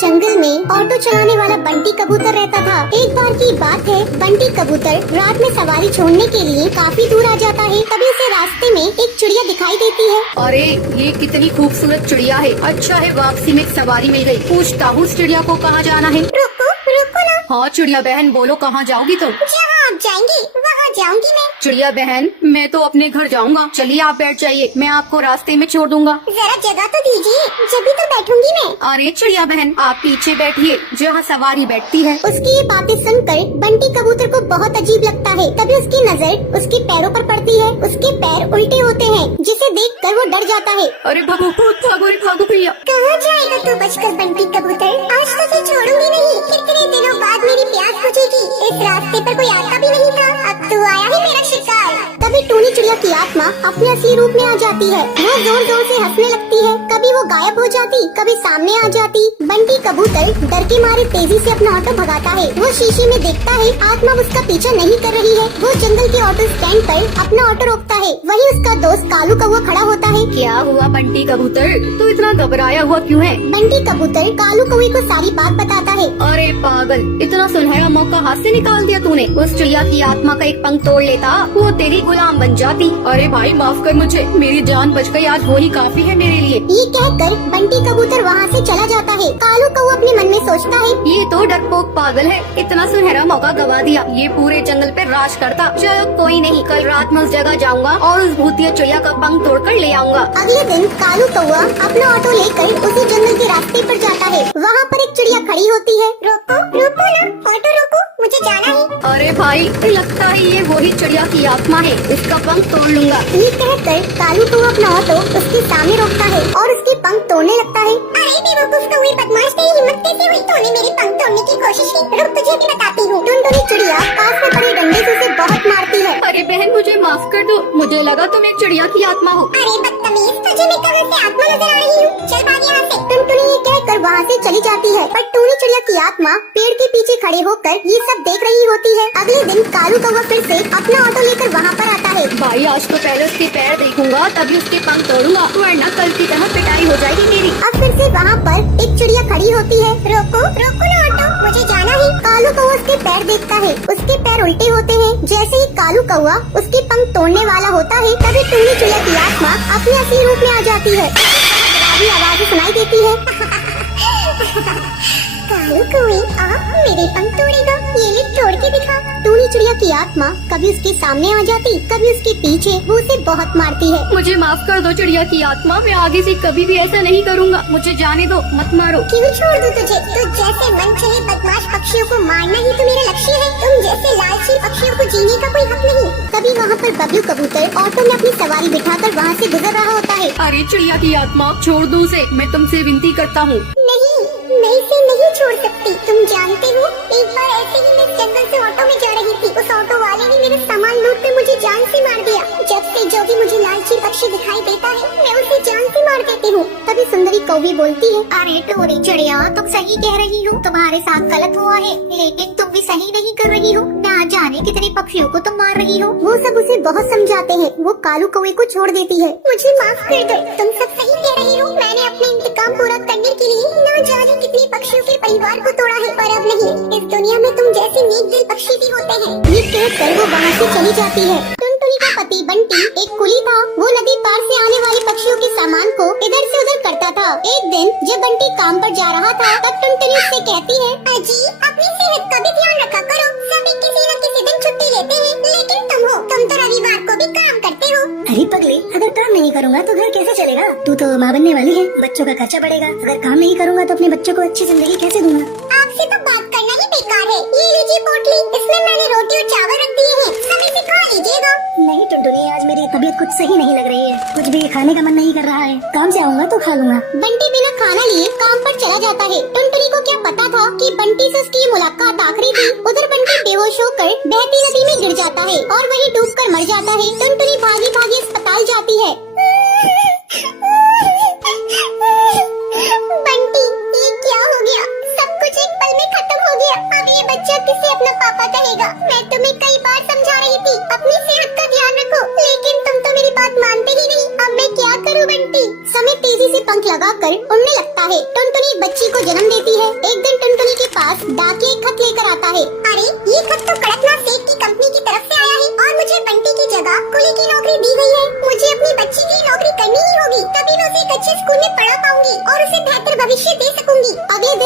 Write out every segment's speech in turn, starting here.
जंगल में ऑटो चलाने वाला बंटी कबूतर रहता था। एक बार की बात है, बंटी कबूतर रात में सवारी छोड़ने के लिए काफी दूर आ जाता है। तभी उसे रास्ते में एक चिड़िया दिखाई देती है। अरे ये कितनी खूबसूरत चिड़िया है। अच्छा है वापसी में सवारी मिल गई। पूछता हूँ उस चिड़िया को कहाँ जाना है। रुको रुको ना। हाँ चिड़िया बहन बोलो कहाँ जाओगी तुम? जहाँ आप जाएंगी वहाँ जाऊंगी मैं। चिड़िया बहन मैं तो अपने घर जाऊंगा। चलिए आप बैठ जाइए, मैं आपको रास्ते में छोड़ दूंगा। जरा जगह तो दीजिए, जब तो बैठूंगी मैं। अरे चिड़िया बहन आप पीछे बैठिए जहाँ सवारी बैठती है। उसकी ये बातें सुनकर बंटी कबूतर को बहुत अजीब लगता है। तभी उसकी नजर उसके पैरों पर पड़ती है। उसके पैर उल्टे होते हैं, जिसे देखकर वो डर जाता है। अरे भागो भागो भैया। कहाँ जाएगा तू बचकर बंटी कबूतर? आज तो तुझे छोड़ूंगी नहीं। कितने दिनों बाद मेरी प्यास बुझेगी। इस रास्ते पर कोई आता भी नहीं था, अब तू आया है मेरा शिकार। तभी टूनी चिड़िया की आत्मा अपने असली रूप में आ जाती है। वो जोर जोर से हंसने लगती है। कभी वो गायब हो जाती, कभी सामने आ जाती। बंटी कबूतर डर के मारे तेजी से अपना ऑटो भगाता है। वो शीशे में देखता है आत्मा उसका पीछा नहीं कर रही है। वो जंगल के ऑटो स्टैंड पर अपना ऑटो रोकता है। वहीं उसका दोस्त कालू कौवा खड़ा होता है। क्या हुआ बंटी कबूतर, तू इतना घबराया हुआ क्यों है? बंटी कबूतर कालू कौवे को सारी बात बताता है। अरे पागल, इतना सुनहरा मौका हाथ से निकाल दिया तूने। उस चिड़िया की आत्मा का एक पंख तोड़ लेता, वो तेरी गुलाम बन जाती। अरे भाई माफ कर मुझे, मेरी जान बच गई, आज वो ही काफी है मेरे लिए। ये कहकर बंटी कबूतर वहाँ से चला जाता है। कालू कौवा अपने मन में सोचता है, ये तो डरपोक पागल है, इतना सुनहरा मौका गवा दिया। ये पूरे जंगल पे राज करता। चलो कोई नहीं, कल रात में उस जगह जाऊंगा और उस भूतिया चिड़िया का पंख तोड़कर ले आऊंगा। अगले दिन कालू कौवा अपना ऑटो लेकर उसी जंगल के रास्ते पर जाता है। वहाँ पर एक चिड़िया खड़ी होती है। रोको रोको ना, ऑटो रोको, मुझे जाना है। अरे भाई लगता है ये वही चिड़िया की आत्मा है, इसका पंख तोड़ लूंगा। ये कहकर कालू कौवा अपना ऑटो उसके सामने रोकता है और उसके पंख तोड़ने लगता है। अरे बेवकूफ कौवे बदमाश, तेरी हिम्मत कैसे हुई? तूने मेरे पंख तोड़ने की कोशिश की। रुक तुझे भी बताती हूँ। टुनटुनी चिड़िया पास में पड़े डंडे से उसे बहुत मारती है। अरे बहन मुझे माफ कर दो, मुझे लगा तुम एक चिड़िया की आत्मा हो। अरे बदतमीज, तुझे मैं कहाँ से आत्मा नजर आ रही हूँ? चल भाग यहाँ से। टुनटुनी ये कहकर वहाँ से चली जाती है, पर टूनी चिड़िया की आत्मा पेड़ के पीछे खड़े होकर ये सब देख रही होती है। अगले दिन कालू कौवा फिर से अपना ऑटो लेकर वहाँ पर आता है। भाई आज तो पहले उसके पैर देखूंगा तभी उसके पंख तोड़ूंगा, वरना कल की तरह पिटाई हो जाएगी मेरी। अब फिर से वहाँ पर एक चिड़िया खड़ी होती है। रोको रोको ना ऑटो, मुझे जाना है। कालू कौवा उसके पैर देखता है, उसके पैर उल्टे होते हैं। जैसे ही कालू कौवा उसके पंख तोड़ने वाला होता है, तभी टूनी चिड़िया की आत्मा अपने असली रूप में आ जाती है। आवाज सुनाई देती है। कालू कौवे आप मेरे पंख तोड़ेगा, ये ले तोड़ के दिखा। टूनी चिड़िया की आत्मा कभी उसके सामने आ जाती, कभी उसके पीछे। वो उसे बहुत मारती है। मुझे माफ कर दो चिड़िया की आत्मा, मैं आगे से कभी भी ऐसा नहीं करूँगा। मुझे जाने दो, मत मारो। क्यों छोड़ दूं तुझे? तो जैसे मन चले बदमाश पक्षियों को मारना ही तो मेरा लक्ष्य है। तुम जैसे लालची पक्षियों को जीने का कोई हक नहीं। तभी वहाँ पर बबलू कबूतर ऑटो में अपनी सवारी बिठाकर वहाँ से गुजर रहा होता है। अरे चिड़िया की आत्मा छोड़ दो उसे, मैं तुमसे विनती करता हूँ। नहीं, मैं इसे नहीं छोड़ सकती। तुम जानते हो एक बार ऐसे ही मैं जंगल से ऑटो में जा रही थी। उस ऑटो वाले ने मेरा सामान लूट कर मुझे जान से मार दिया। जब से जो भी मुझे लालची पक्षी दिखाई देता है, मैं उसे जान से मार देती हूँ। तभी सुंदरी कौवी बोलती है, अरे टोरी चिड़िया तुम सही कह रही हो, तुम्हारे साथ गलत हुआ है, लेकिन तुम भी सही नहीं कर रही हो। ना जाने कितने पक्षियों को तुम मार रही हो। वो सब उसे बहुत समझाते हैं। वो कालू कौवे को छोड़ देती है। मुझे माफ कर दो, तुम सब सही कह रही हो। मैंने अपना इंतकाम पूरा करने के लिए न जाने कितने पक्षियों के परिवार को तोड़ा है, पर अब नहीं। इस दुनिया में तुम जैसे नेक दिल पक्षी भी होते हैं। ये कहकर वो वहाँ से चली जाती है। टुनटुनी का पति बंटी एक कुली था। वो नदी पार से आने वाले पक्षियों के सामान को इधर से उधर करता था। एक दिन जब बंटी काम पर जा रहा था, तब टुनटुनी उससे कहती है, अजी अपनी सेहत का भी ध्यान रखा करो। सभी किसी न किसी दिन छुट्टी लेते हैं, लेकिन तुम तो रविवार को भी काम करते हो। अरे पगली, अगर काम नहीं करूँगा तो घर कैसे चलेगा? तू तो माँ बनने वाली है, बच्चों का खर्चा बढ़ेगा। अगर काम नहीं करूँगा तो अपने बच्चों को अच्छी जिंदगी कैसे दूंगा? आपसे तो बात करना ही बेकार है। ये लीजिए पोटली, इसमें मैंने रोटी और चावल रख दिए हैं, सब इसे खा लीजिएगा। नहीं टुनटुनी, आज मेरी तबीयत कुछ सही नहीं लग रही है, कुछ भी खाने का मन नहीं कर रहा है। काम से आऊँगा तो खा लूंगा। बंटी बिना खाना लिए काम पर चला जाता है। टुनटुनी को क्या पता था कि बंटी से उसकी मुलाकात आखिरी थी। उधर बंटी बेहोश होकर बहती नदी में गिर जाता है और वहीं डूबकर मर जाता है। टुनटुनी भागी भागी अस्पताल जाती है। बंटी ये क्या हो गया? सब कुछ एक पल में खत्म हो गया। अब ये बच्चा किसे अपना पापा कहेगा? मैं तुम्हें कई बार समझा रही थी अपनी सेहत का ध्यान रखो, लेकिन तुम तो मेरी बात मानते ही नहीं। अब मैं क्या करूं बंटी? समय तेजी से पंख लगाकर उड़ने लगता है। टुनटुनी एक बच्ची को जन्म देती है।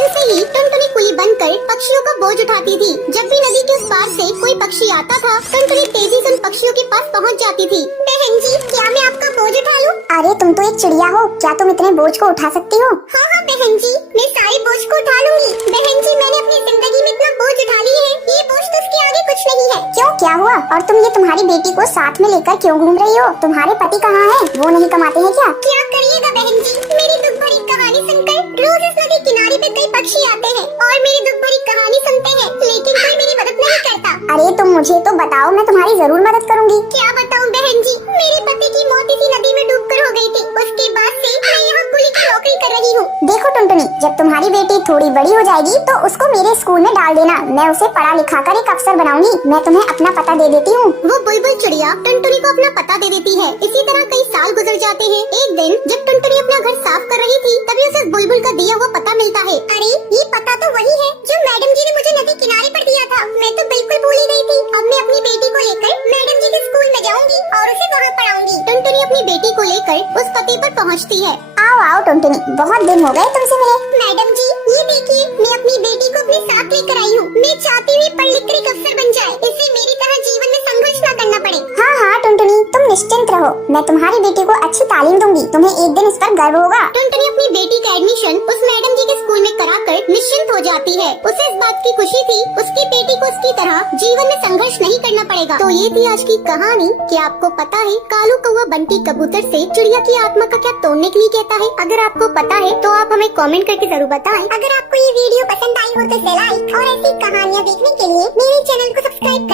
बचपन से ही टुनटुनी कुली बनकर पक्षियों का बोझ उठाती थी। जब भी नदी के उस पार से कोई पक्षी आता था, टुनटुनी तेजी से उन पक्षियों के पास पहुंच जाती थी। बहन जी, क्या मैं आपका बोझ उठा लूं? अरे तुम तो एक चिड़िया हो, क्या तुम इतने बोझ को उठा सकती हो? हाँ हाँ बहन जी, मैं सारे बोझ को उठा लूंगी। बहन जी, मैंने अपनी जिंदगी में इतना बोझ उठा लिए है, ये बोझ तो उसके आगे कुछ नहीं है। क्यों, क्या हुआ? और तुम ये तुम्हारी बेटी को साथ में लेकर क्यों घूम रही हो? तुम्हारे पति कहाँ हैं? वो नहीं कमाते हैं क्या? क्या करिएगा बहन जी, मेरी दुख भरी कहानी सुनकर रोज इस नदी किनारे पे कई पक्षी आते हैं और मेरी दुख भरी कहानी सुनते हैं, लेकिन कोई मेरी मदद नहीं करता। अरे तुम मुझे तो बताओ, मैं तुम्हारी जरूर मदद करूंगी। क्या बताऊं बहन जी, मेरे पति की मौत इसी नदी में डूबकर हो गई थी। उसके बाद से मैं यहाँ कुली की नौकरी कर रही हूँ। देखो टुनटुनी, जब तुम्हारी बेटी थोड़ी बड़ी हो जाएगी तो उसको मेरे स्कूल में डाल देना। मैं उसे पढ़ा लिखा कर एक अफसर बनाऊंगी। मैं तुम्हें अपना पता दे देती हूँ। वो बुलबुल चिड़िया टुनटुनी को अपना पता दे देती है। इसी तरह कई साल गुजर जाते हैं। एक दिन जब टुनटुनी अपना घर साफ कर रही थी, तभी उसे बुलबुल का दिया हुआ पता मिलता है। अरे ये पता तो वही है जो मैडम जी ने मुझे नदी किनारे पर दिया था। मैं तो बिल्कुल भूल ही गई थी। अब मैं अपनी बेटी को लेकर मैडम जी के स्कूल में जाऊंगी और उसे वहाँ पढ़ाऊंगी। टुनटुनी अपनी बेटी को लेकर उस पते पर पहुँचती है। आओ आओ टुनटुनी, बहुत दिन हो गए तुमसे मिले। मैडम जी, ये देखिए, मैं अपनी बेटी को अपने साथ लेकर आई हूँ। मैं चाहती हूँ पढ़ लिख कर एक अफसर बन जाए, इसे मेरी तरह जीवन में संघर्ष न करना पड़े। हाँ हाँ टुनटुनी, तुम निश्चिंत रहो, मैं तुम्हारी बेटी को अच्छी तालीम दूंगी। तुम्हें एक दिन इस पर गर्व होगा। टुनटुनी अपनी बेटी का एडमिशन उस मैडम जी के स्कूल में कराकर निश्चिंत हो जाती है। उसे इस बात की खुशी थी, उसकी बेटी को उसकी तरह जीवन में संघर्ष नहीं करना पड़ेगा। तो ये थी आज की कहानी। क्या आपको पता है कालू कौवा बंटी कबूतर से चिड़िया की आत्मा का क्या तोड़ने के लिए कहता है? अगर आपको पता है तो आप हमें कमेंट करके जरूर बताएं। अगर आपको ये वीडियो पसंद आई हो तो लाइक और ऐसी कहानियाँ देखने के लिए मेरे चैनल को सब्सक्राइब